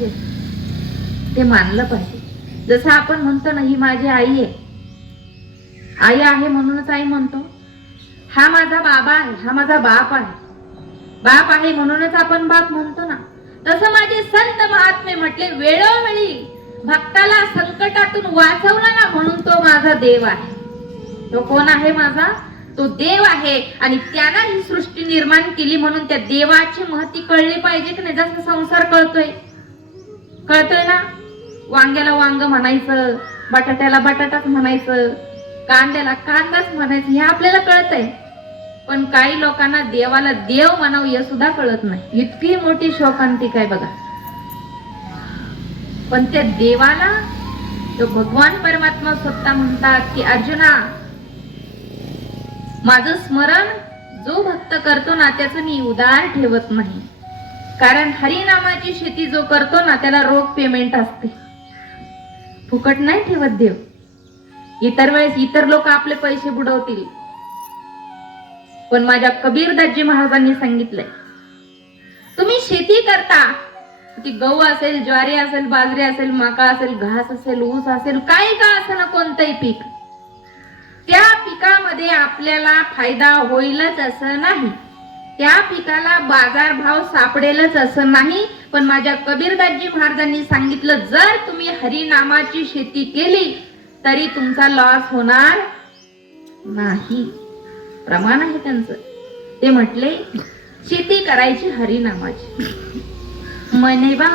पाहिजे ते मानलं पाहिजे. जसं आपण म्हणतो ना ही माझी आई आहे. आई आहे म्हणूनच आई म्हणतो. हा माझा बाबा आहे हा माझा बाप आहे. बाप आहे म्हणूनच आपण बाप म्हणतो ना. तसं माझे संत महात्मे म्हटले वेळोवेळी भक्ताला संकटातून वाचवला ना म्हणून तो माझा देव आहे. तो कोण आहे माझा? तो देव आहे. आणि त्यानं ही सृष्टी निर्माण केली म्हणून त्या देवाची महती कळली पाहिजे की नाही जसं संसार कळतोय. कळतोय ना? वांग्याला वांग म्हणायचं बटाट्याला बटाटाच म्हणायचं कांद्याला कांदाच म्हणायचं हे आपल्याला कळतंय. पण काही लोकांना देवाला देव म्हणावं हे सुद्धा कळत नाही. इतकी मोठी शोकांतिक आहे बघा. पण त्या देवाला तो भगवान परमात्मा स्वतः म्हणतात की अर्जुना माझं स्मरण जो भक्त करतो ना त्याचं मी उदार ठेवत नाही. कारण हरिनामाची शेती जो करतो ना त्याला रोख पेमेंट असते. फुकट नाही ठेवत देव. इतर वेळेस इतर लोक आपले पैसे बुडवतील. पण माझ्या कबीरदासजी महाराजांनी सांगितलंय तुम्ही शेती करता. ती गहू असेल ज्वारी असेल बाजरी असेल मका असेल घास असेल ऊस असेल काही का असेल ना कोणतंही पीक. त्या पिकामध्ये आपल्याला फायदा होईलच असं नाही. त्या पिकाला बाजारभाव सापडेलच असं नाही पण माझ्या कबीरदासजी महाराजांनी सांगितलं जर तुम्ही हरिनामाची शेती केली तरी तुमचा लॉस होणार नाही. प्रमाण आहे त्यांचं. ते म्हटले शेती करायची हरिनामाची. मनेवा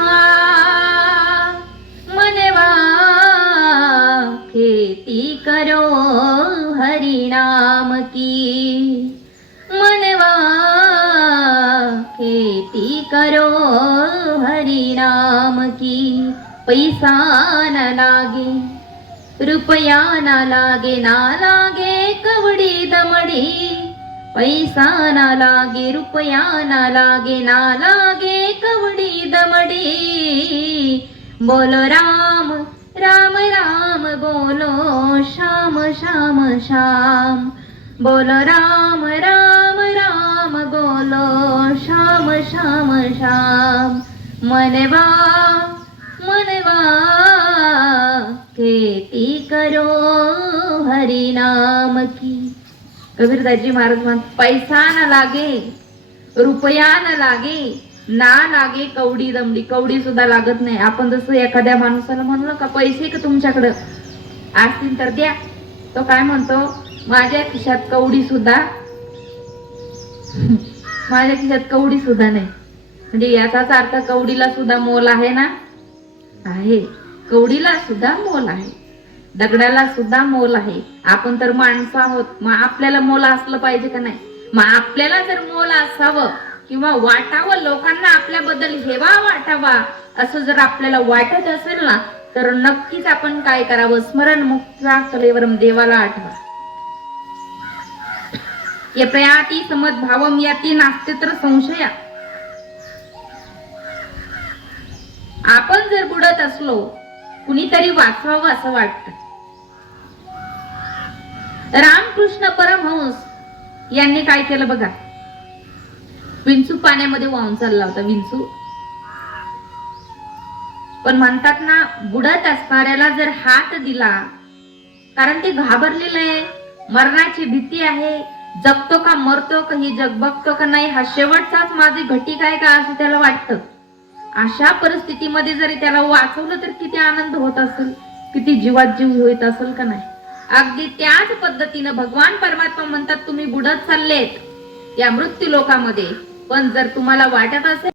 मनेवा खेती करो हरिनाम की. करो हरी नाम की। पैसा न लागे रुपया ना लागे ना लागे कवडी दमडी। पैसा ना लागे रुपया ना लागे ना लागे कवडी दमडी। बोलो राम राम राम बोलो श्याम श्याम श्याम। बोलो राम श्याम श्याम. मनवा मनवा खेती करो हरिनाम की. कबीरदाजी महाराज म्हणत पैसा न लागे रुपया न लागे ना लागे कवडी दमडी. कवडी सुद्धा लागत नाही. आपण जसं एखाद्या माणसाला म्हणलं का पैसे का तुमच्याकडं? असतील तर द्या. तो काय म्हणतो माझ्या खिशात कवडी सुद्धा. माझ्या खिशात कवडी सुद्धा नाही. म्हणजे याचाच अर्थ कवडीला सुद्धा मोल आहे ना? आहे. कवडीला सुद्धा मोल आहे. दगडाला सुद्धा मोल आहे. आपण तर माणसं आहोत. मग आपल्याला मोल असलं पाहिजे का नाही? मग आपल्याला जर मोल असावं किंवा वाटावं लोकांना आपल्याबद्दल हेवा वाटावा असं जर आपल्याला वाटत असेल ना तर नक्कीच आपण काय करावं? स्मरण मुक्ता कलेवरम देवाला आठवा. प्रयाती समद्भावम याती नास्ते तर संशया. आपण जर बुडत असलो कुणीतरी वाचवावं असं वाटत. रामकृष्ण परमहंस यांनी काय केलं बघा? विंचू पाण्यामध्ये वाहून चालला होता विंचू. पण म्हणतात ना बुडत असणाऱ्याला जर हात दिला कारण ते घाबरलेलं आहे मरणाची भीती आहे जगतो का मरतो का ही जग बघतो का नाही हा शेवटचाच माझी घटी काय का असं त्याला वाटतं. अशा परिस्थितीमध्ये जरी त्याला वाचवलं तर किती आनंद होत असेल किती जीवात जीव होत असेल का नाही. अगदी त्याच पद्धतीनं भगवान परमात्मा म्हणतात तुम्ही बुडत चाललेत या मृत्यू लोकामध्ये पण जर तुम्हाला वाटत असेल